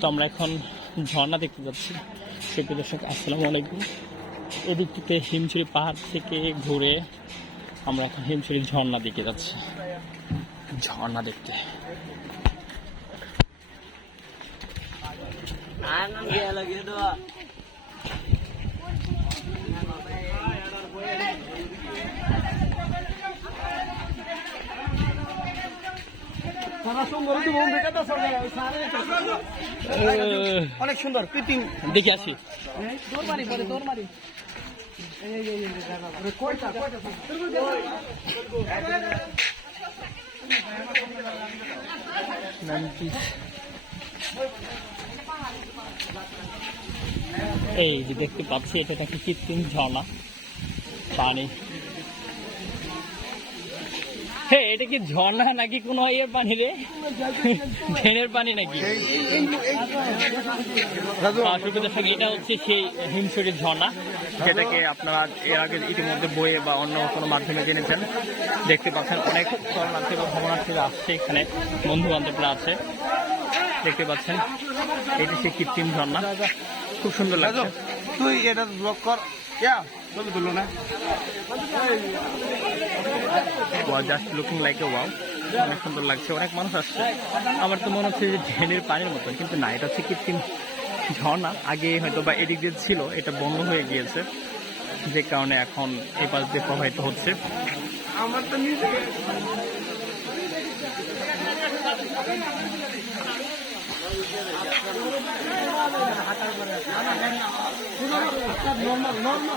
তো আমরা এখন ঝর্ণা দেখতে যাচ্ছি। সুপ্রিয় দর্শক, আসসালামু আলাইকুম। এদিকটিতে হিমছড়ি পাহাড় থেকে ঘুরে আমরা এখন হিমছড়ি ঝর্ণা দেখে যাচ্ছি, ঝর্ণা দেখতে। অনেক সুন্দর কৃত্রিম দেখে আসি। এই যে দেখতে পাচ্ছি, এটা নাকি কৃত্রিম ঝর্ণা পানি। হ্যাঁ, এটা কি ঝর্ণা নাকি কোনো ইয়ের পানি রে, ড্রেনের পানি নাকি? এটা হচ্ছে সেই হিমছড়ির ঝর্ণা, যেটাকে আপনারা এর আগে ইতিমধ্যে বইয়ে বা অন্য কোনো মাধ্যমে জেনেছেন। দেখতে পাচ্ছেন অনেক শরণার্থী বা ভ্রমণার্থীরা আসছে, এখানে বন্ধু বান্ধবরা আছে। দেখতে পাচ্ছেন এটি সেই কৃত্রিম ঝর্ণা, খুব সুন্দর লাগছে। তুই এটা ব্লক কর, ছবি তুলো না। Just looking like a wow, অনেক সুন্দর লাগছে। অনেক মানুষ আসছে। আমার তো মনে হচ্ছে যে ঢেনের পানির মতন, কিন্তু না, এটা হচ্ছে কৃত্রিম ঝর্ণা। আগে হয়তো বা এদিক দিয়ে ছিল, এটা বন্ধ হয়ে গিয়েছে, যে কারণে এখন এই পাশ দিয়ে প্রবাহিত হচ্ছে। আমার তো নিজে নর্মাল